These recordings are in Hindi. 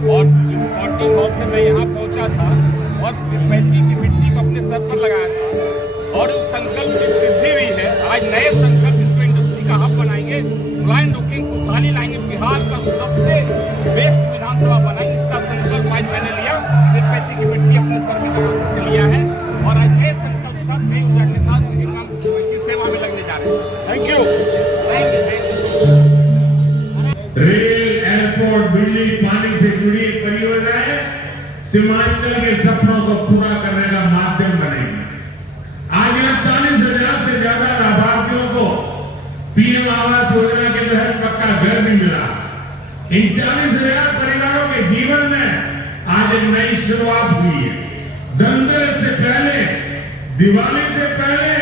और 14 हॉल से मैं यहाँ पहुँचा था और 35 की मिट्टी को अपने सर पर लगाया था और उस संकल्प की सिद्धि हुई है। आज नए संकल्प इसको इंडस्ट्री का हब बनाएंगे, मुलायम लोग खुशहाली लाएंगे, बिहार का सबसे बेस्ट विधानसभा बनाएंगे। इसका संकल्प आज मैंने लिया, 35 की मिट्टी अपने सर में लगा करके लिया है और आज नए संकल्प के साथ नई ऊर्जा के साथ फिर हम इसकी सेवा में लगने जा रहे हैं। Thank you. रेल, एयरपोर्ट, बिजली, पानी से जुड़ी परियोजनाएं सीमांचल के सपनों को पूरा करने का माध्यम बनेगी। आज यहाँ 40,000 से ज्यादा लाभार्थियों को पीएम आवास योजना के तहत पक्का घर भी मिला। इन 40,000 परिवारों के जीवन में आज एक नई शुरुआत हुई है। धनतेरस से पहले, दिवाली से पहले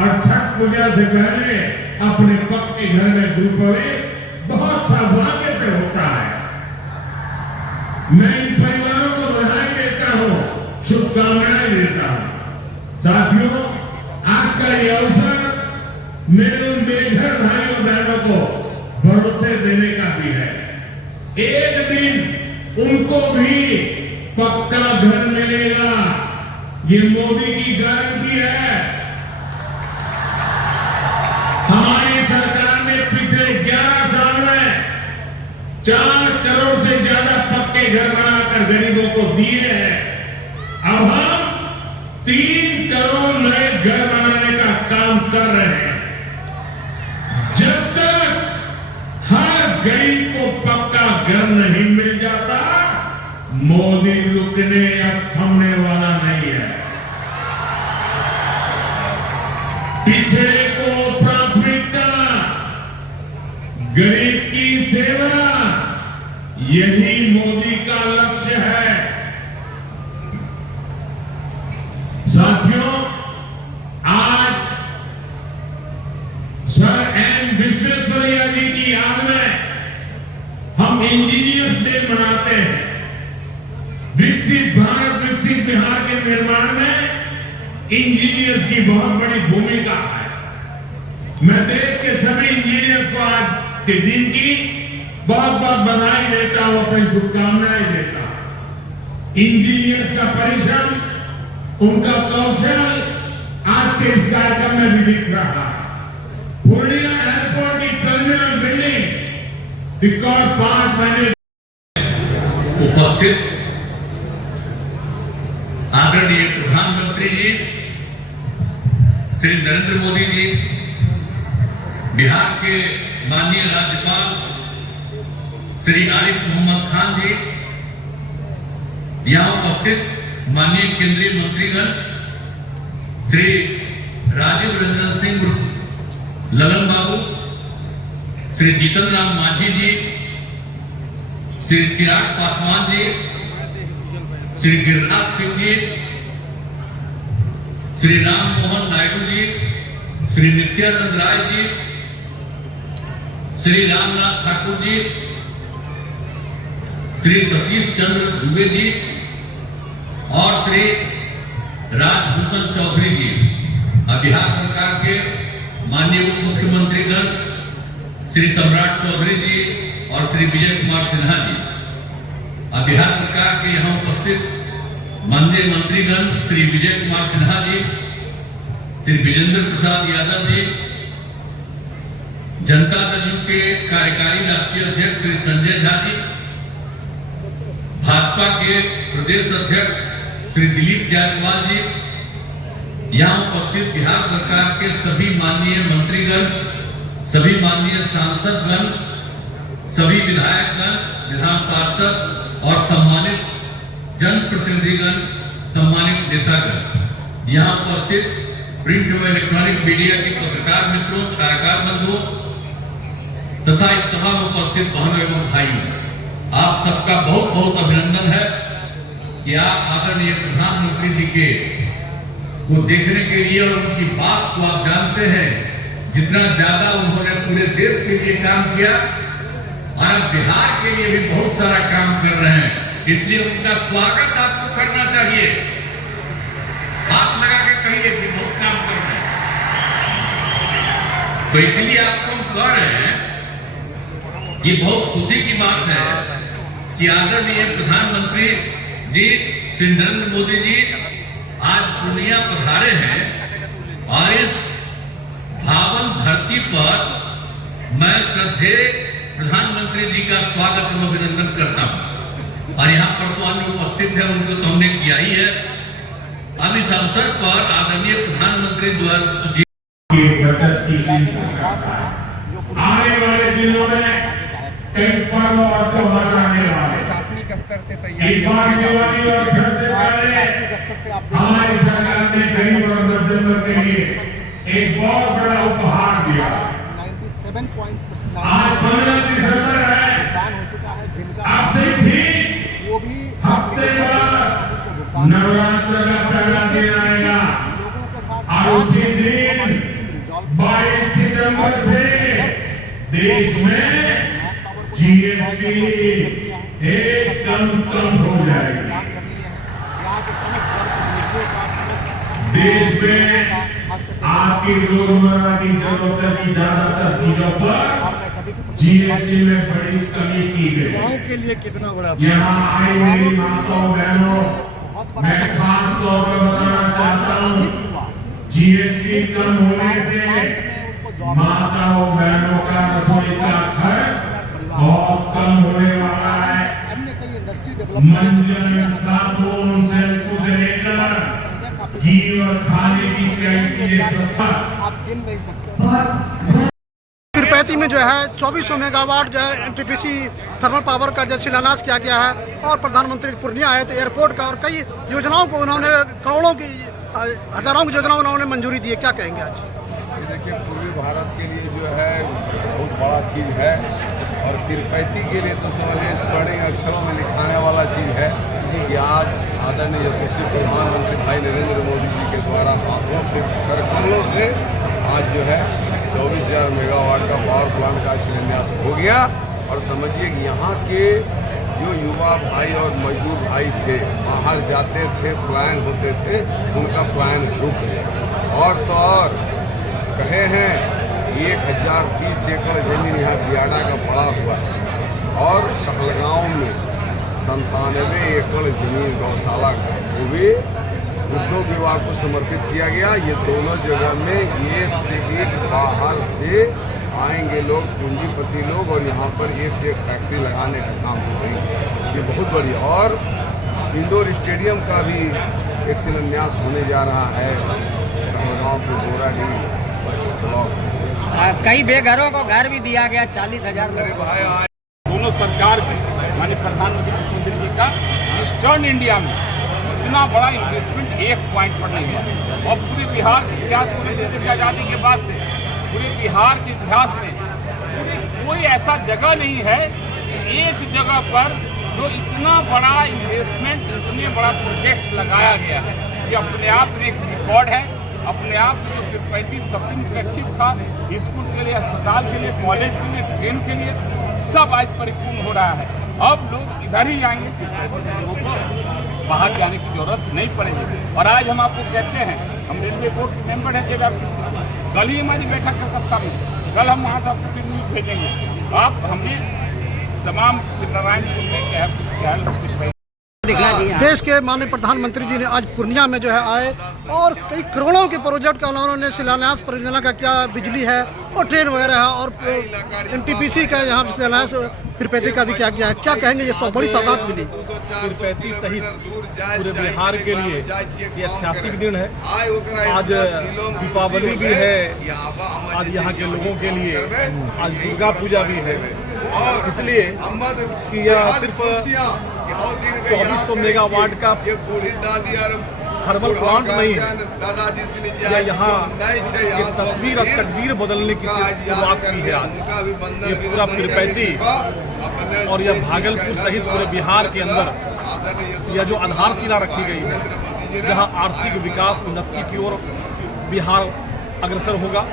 और छठ पूजा से पहले अपने पक्के घर में गृह प्रवेश बहुत सौभाग्य से होता है। मैं इन परिवारों को बधाई देता हूं, शुभकामनाएं देता हूं। साथियों, आज का ये अवसर मेरे उन बेघर भाइयों बहनों को भरोसे देने का भी है। एक दिन उनको भी पक्का घर मिलेगा, ये मोदी की गारंटी है। हमारी सरकार ने पिछले 11 साल में 4 करोड़ से ज्यादा पक्के घर बनाकर गरीबों को दिए हैं। अब हम 3 करोड़ नए घर बनाने का काम कर रहे हैं। जब तक हर गरीब को पक्का घर नहीं मिल जाता, मोदी रुकने या थमने वाला नहीं है। पिछड़े को प्राथमिकता, गरीब की सेवा, यही मोदी का लक्ष्य है। साथियों, आज सर एम विश्वेश्वरैया जी की याद में हम इंजीनियर्स डे मनाते हैं। विकसित भारत, विकसित बिहार के निर्माण में इंजीनियर्स की बहुत बड़ी भूमिका है। मैं देश के सभी इंजीनियर्स को आज के दिन की बहुत बहुत बधाई देता हूं, अपनी शुभकामनाएं देता हूं। इंजीनियर्स का परिश्रम, उनका कौशल आज के इस कार्यक्रम में भी दिख रहा है। पूर्णिया एयरपोर्ट की टर्मिनल बिल्डिंग रिकॉर्ड 5 महीने उपस्थित आदरणीय प्रधानमंत्री जी श्री नरेंद्र मोदी जी, बिहार के माननीय राज्यपाल श्री आरिफ मोहम्मद खान जी, यहां उपस्थित माननीय केंद्रीय मंत्रीगण श्री राजीव रंजन सिंह ललन बाबू, श्री जीतन राम मांझी जी, श्री चिराग पासवान जी, श्री गिरिराज सिंह जी, श्री राम मोहन नायडू जी, श्री नित्यानंद राय जी, श्री रामनाथ ठाकुर जी, श्री सतीश चंद्र दुबे जी और श्री राजभूषण चौधरी जी, बिहार सरकार के माननीय उप मुख्यमंत्रीगण श्री सम्राट चौधरी जी और श्री विजय कुमार सिन्हा जी, बिहार सरकार के यहां उपस्थित माननीय मंत्रीगण श्री विजय कुमार सिन्हा जी, श्री विजेंद्र प्रसाद यादव जी, जनता दल यू के कार्यकारी राष्ट्रीय अध्यक्ष श्री संजय झा जी, भाजपा के प्रदेश अध्यक्ष श्री दिलीप जायसवाल जी, यहां उपस्थित बिहार सरकार के सभी माननीय मंत्रीगण, सभी माननीय सांसदगण, सभी विधायकगण, विधान पार्षद और सम्मानित जनप्रतिनिधिगण, सम्मानित नेतागण, यहां उपस्थित प्रिंट एवं इलेक्ट्रॉनिक मीडिया के पत्रकार मित्रों, छायाकार बंधुओं तथा इस सभा में उपस्थित बहनों एवं भाइयों, आप सबका बहुत बहुत अभिनंदन है कि आप आदरणीय प्रधानमंत्री जी के को देखने के लिए और उनकी बात को आप जानते हैं, जितना ज्यादा उन्होंने पूरे देश के लिए काम किया और अब बिहार के लिए भी बहुत सारा काम कर रहे हैं, इसलिए उनका स्वागत आपको करना चाहिए। हाथ लगा के कहिए कि बहुत काम कर रहे हैं, तो इसलिए आपको हम कह रहे हैं, ये बहुत खुशी की बात है कि आदरणीय प्रधानमंत्री जी श्री नरेंद्र मोदी जी आज पूर्णिया पधारे हैं और इस पावन धरती पर मैं श्रद्धेय प्रधानमंत्री जी का स्वागत एवं अभिनंदन करता हूं। और यहाँ पर तो अन्य उपस्थित है, उनको तो हमने किया ही है। अब इस अवसर पर आदरणीय प्रधानमंत्री द्वारा जी आने वाले दिनों में कई पर्व और त्योहार आने वाले, प्रशासनिक स्तर से इस बार दिवाली और छठ से पहले हमारी सरकार ने गरीब और मध्यम के लिए एक बहुत बड़ा उपहार दिया। आज 15 दिसंबर है, अब से ठीक हफ्ते बाद नवरात्र का पहला दिन आएगा और उसी दिन 22 सितंबर से देश में जीएसटी एकदम कम हो जाएगी। देश में आपकी रोजमर्रा की जरूरत की ज्यादातर चीजों पर जीएसटी में बड़ी कमी की गई। गाँव के लिए कितना बड़ा यहाँ आई मेरी माताओं बहनों, मैं खास तौर पर बताना चाहता हूँ, जीएसटी कम होने से माताओं बहनों का रसोई का खर्च बहुत कम होने वाला है। मंजन, साबुन, शैम्पू से लेकर घी और खाने की कई चीजें पीरपैंती में जो है 2400 मेगावाट जो है एनटीपीसी थर्मल पावर का जो शिलान्यास किया गया है और प्रधानमंत्री पूर्णिया आए तो एयरपोर्ट का और कई योजनाओं को उन्होंने करोड़ों की हजारों की योजनाओं उन्होंने मंजूरी दी है। क्या कहेंगे आज? देखिए, पूर्वी भारत के लिए जो है बहुत बड़ा चीज़ है और पीरपैंती के लिए तो समझिए स्वर्णिम अक्षरों में लिखाने वाला चीज़ है कि आज आदरणीय यशस्वी प्रधानमंत्री भाई नरेंद्र मोदी जी के द्वारा हाथों से कर कमलों से आज जो है 24,000 मेगावाट का पावर प्लांट का शिलान्यास हो गया। और समझिए कि यहाँ के जो युवा भाई और मजदूर भाई थे, बाहर जाते थे, प्लान होते थे, उनका प्लान रुक गया। और तो और कहे हैं 1030 एकड़ जमीन यहाँ बियाडा का पड़ा हुआ है और कहलगांव में 97 एकड़ जमीन गौशाला का, वो भी उद्योग विभाग को समर्पित किया गया। ये दोनों जगह में एक से एक बाहर से आएंगे लोग, पूंजीपति लोग, और यहाँ पर एक से एक फैक्ट्री लगाने का काम हो रही है। ये बहुत बढ़िया। और इंडोर स्टेडियम का भी एक शिलान्यास होने जा रहा है कहलगांव के गोराडीह ब्लॉक। कई बेघरों को घर भी दिया गया 40,000। अरे भाई दोनों सरकार की माननीय प्रधानमंत्री जी का ईस्टर्न इंडिया में इतना बड़ा इन्वेस्टमेंट एक पॉइंट पर नहीं है। और पूरे बिहार के इतिहास पूरे देश की आज़ादी के बाद से पूरे बिहार के इतिहास में पूरे कोई ऐसा जगह नहीं है कि एक जगह पर जो इतना बड़ा इन्वेस्टमेंट, इतने बड़ा प्रोजेक्ट लगाया गया है। ये अपने आप में एक रिकॉर्ड है। अपने आप में जो पीरपैंती सबसे अपेक्षित था, स्कूल के लिए, अस्पताल के लिए, कॉलेज के लिए, ट्रेन के लिए, सब आज परिपूर्ण हो रहा है। अब लोग इधर ही आएंगे, लोगों को बाहर जाने की जरूरत नहीं पड़ेगी। और आज हम आपको कहते हैं, हम रेलवे बोर्ड के मेंबर हैं JFCC, कल ही हमारी बैठक कलकत्ता में, कल हम वहाँ से आपको न्यूज़ भेजेंगे। आप हमने तमाम नारायणपुर में देश के माननीय प्रधानमंत्री जी ने आज पूर्णिया में जो है आए और कई करोड़ों के प्रोजेक्ट का उन्होंने शिलान्यास परियोजना का किया, बिजली है और ट्रेन वगैरह है और एनटीपीसी का यहाँ शिलान्यास पीरपैंती का भी किया गया है। क्या कहेंगे, ये सब बड़ी सौगात मिली पीरपैंती सहित पूरे बिहार के लिए ये ऐतिहासिक दिन है। आज दीपावली भी है, आज यहाँ के लोगों के लिए आज दुर्गा पूजा भी है। इसलिए कि यह सिर्फ 2400 मेगावाट का थर्मल प्लांट नहीं है, यह यहाँ ये तस्वीर और तकदीर बदलने की शुरुआत की है। आज ये पूरा पीरपैंती और यह भागलपुर सहित पूरे बिहार के अंदर यह जो आधारशिला रखी गई है, जहाँ आर्थिक विकास उन्नति की ओर बिहार अग्रसर होगा,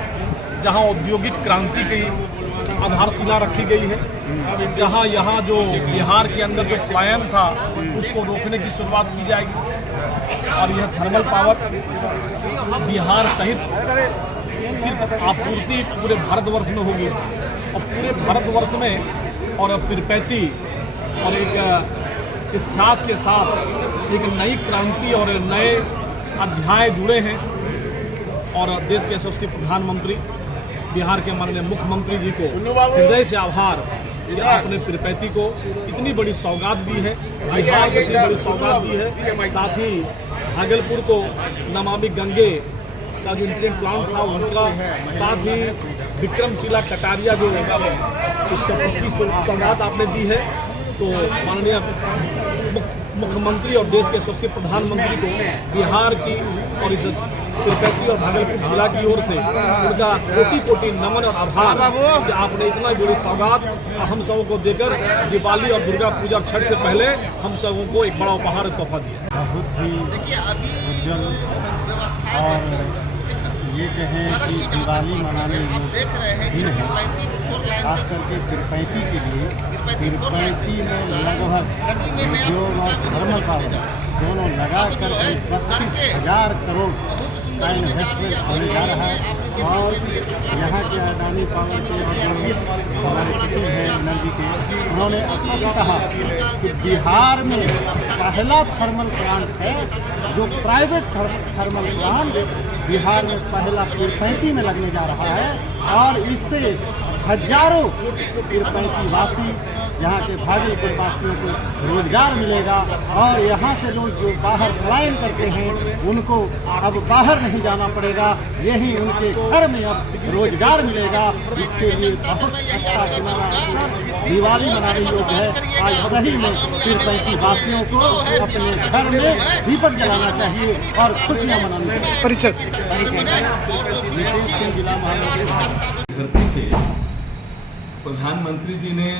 जहाँ औद्योगिक क्रांति की आधारशिला रखी गई है, जहाँ यहाँ जो बिहार के अंदर जो पलायन था उसको रोकने की शुरुआत की जाएगी। और यह थर्मल पावर बिहार सहित सिर्फ आपूर्ति पूरे भारतवर्ष में होगी और पूरे भारतवर्ष में और पीरपैंती और एक इतिहास के साथ एक नई क्रांति और नए अध्याय जुड़े हैं। और देश के यशस्वी प्रधानमंत्री बिहार के माननीय मुख्यमंत्री जी को हृदय से आभार कि आपने पीरपैंती को इतनी बड़ी सौगात दी है, बिहार को इतनी बड़ी सौगात दी है। साथ ही भागलपुर को नमामि गंगे का जो इंटीग्रेटेड प्लान था उनका, साथ ही विक्रमशिला कटारिया जो उसकी सौगात आपने दी है। तो माननीय मुख्यमंत्री और देश के यशस्वी प्रधानमंत्री को बिहार की और इस पीरपैंती और भागलपुर जिला की ओर से उनका कोटि कोटि नमन और आभार कि आपने इतना बड़ी सौगात हम सबों को देकर दिवाली और दुर्गा पूजा छठ से पहले हम सबों को एक बड़ा उपहार तोहफा दिया। बहुत ही उज्जवल और ये कहें कि दिवाली मनाने योग्य दिन है, खास करके पीरपैंती के लिए। पीरपैंती में लगभग उद्योग और थर्मल पावर दोनों लगा कर 32,000 करोड़ का इन्वेस्टमेंट होने जा रहा है। और यहाँ के अडानी पावर के जो हमारे सचिव हैं एनर्जी के, उन्होंने स्पष्ट कहा कि बिहार में पहला थर्मल प्लांट है जो प्राइवेट थर्मल प्लांट बिहार में पहला पीरपैंती में लगने जा रहा है। और इससे हजारों पीरपैंती वासी, यहाँ के भागलपुर वासियों को रोजगार मिलेगा। और यहाँ से लोग जो बाहर पलायन करते हैं उनको अब बाहर नहीं जाना पड़ेगा, यही उनके घर में अब रोजगार मिलेगा। इसके लिए बहुत अच्छा सुनहरा अवसर दिवाली मनाने योग्य है। आज सही में पीरपैंती वासियों को अपने घर में दीपक जलाना चाहिए और खुशियाँ मनानी चाहिए। परिचय नितेश सिंह, जिला महामंत्री। धरती से प्रधानमंत्री जी ने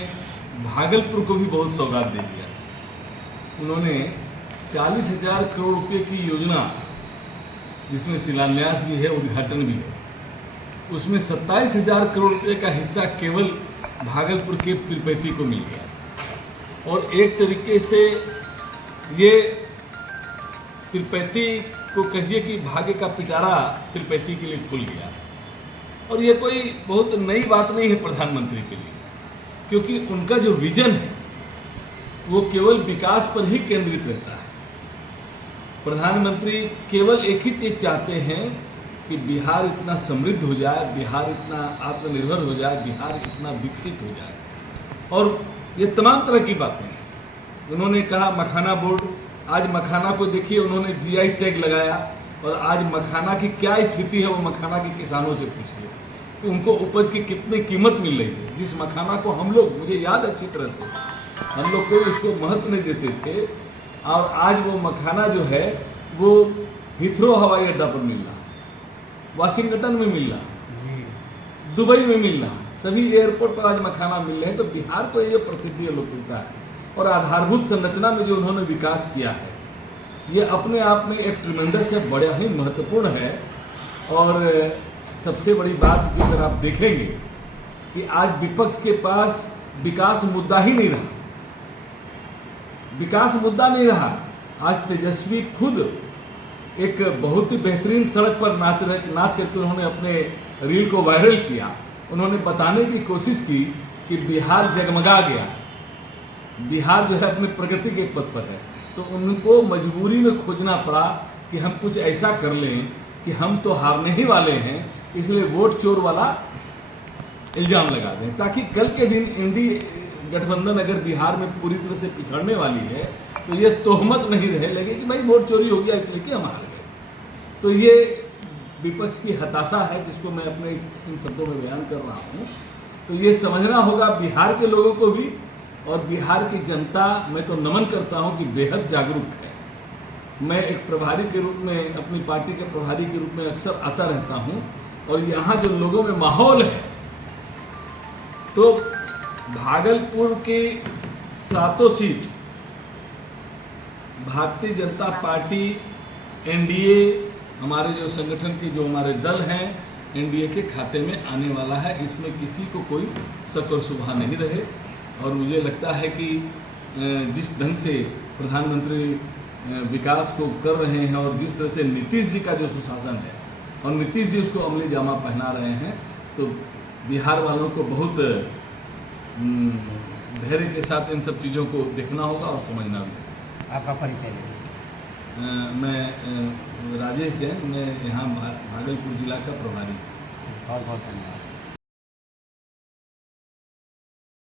भागलपुर को भी बहुत सौगात दे दिया। उन्होंने 40,000 करोड़ रुपए की योजना, जिसमें शिलान्यास भी है, उद्घाटन भी है, उसमें 27,000 करोड़ रुपए का हिस्सा केवल भागलपुर के पीरपैंती को मिल गया। और एक तरीके से ये पीरपैंती को कहिए कि भाग्य का पिटारा पीरपैंती के लिए खुल गया। और ये कोई बहुत नई बात नहीं है प्रधानमंत्री के लिए, क्योंकि उनका जो विजन है वो केवल विकास पर ही केंद्रित रहता है। प्रधानमंत्री केवल एक ही चीज चाहते हैं कि बिहार इतना समृद्ध हो जाए, बिहार इतना आत्मनिर्भर हो जाए, बिहार इतना विकसित हो जाए। और ये तमाम तरह की बातें उन्होंने कहा। मखाना बोर्ड, आज मखाना को देखिए, उन्होंने जीआई टैग लगाया। और आज मखाना की क्या स्थिति है वो मखाना के किसानों से पूछिए कि उनको उपज की कितनी कीमत मिल रही है। जिस मखाना को हम लोग, मुझे याद अच्छी तरह से, हम लोग कोई उसको महत्व नहीं देते थे, और आज वो मखाना जो है वो हिथ्रो हवाई अड्डा पर मिल रहा, वाशिंगटन में मिल रहा, दुबई में मिल रहा, सभी एयरपोर्ट पर आज मखाना मिल रहे हैं। तो बिहार को ये प्रसिद्धि और लोकप्रियता है। और आधारभूत संरचना में जो उन्होंने विकास किया है, ये अपने आप में एक ट्रिमेंडस है, बड़ा ही महत्वपूर्ण है। और सबसे बड़ी बात जो अगर आप देखेंगे कि आज विपक्ष के पास विकास मुद्दा ही नहीं रहा, विकास मुद्दा नहीं रहा। आज तेजस्वी खुद एक बहुत ही बेहतरीन सड़क पर नाच करके उन्होंने अपने रील को वायरल किया। उन्होंने बताने की कोशिश की कि बिहार जगमगा गया, बिहार जो है अपनी प्रगति के पथ पर है। तो उनको मजबूरी में खोजना पड़ा कि हम कुछ ऐसा कर लें कि हम तो हारने ही वाले हैं, इसलिए वोट चोर वाला इल्जाम लगा दें, ताकि कल के दिन इंडी गठबंधन अगर बिहार में पूरी तरह से पिछड़ने वाली है तो ये तोहमत नहीं रहे लगे कि भाई वोट चोरी हो गया इसलिए कि हम हार गए। तो ये विपक्ष की हताशा है, जिसको मैं अपने इन शब्दों में बयान कर रहा हूँ। तो ये समझना होगा बिहार के लोगों को भी, और बिहार की जनता, मैं तो नमन करता हूँ कि बेहद जागरूक है। मैं एक प्रभारी के रूप में, अपनी पार्टी के प्रभारी के रूप में अक्सर आता रहता हूँ, और यहाँ जो लोगों में माहौल है, तो भागलपुर की 7 seat Bharatiya Janata party, NDA, हमारे जो संगठन के जो हमारे दल हैं, एनडीए के खाते में आने वाला है। इसमें किसी को कोई शक और शुबा नहीं रहे। और मुझे लगता है कि जिस ढंग से प्रधानमंत्री विकास को कर रहे हैं, और जिस तरह से नीतीश जी का जो सुशासन है, और नीतीश जी उसको अमली जामा पहना रहे हैं, तो बिहार वालों को बहुत धैर्य के साथ इन सब चीज़ों को देखना होगा और समझना भी। आपका परिचय लीजिए। मैं राजेश जैन, मैं यहाँ भागलपुर जिला का प्रभारी। बहुत बहुत धन्यवाद।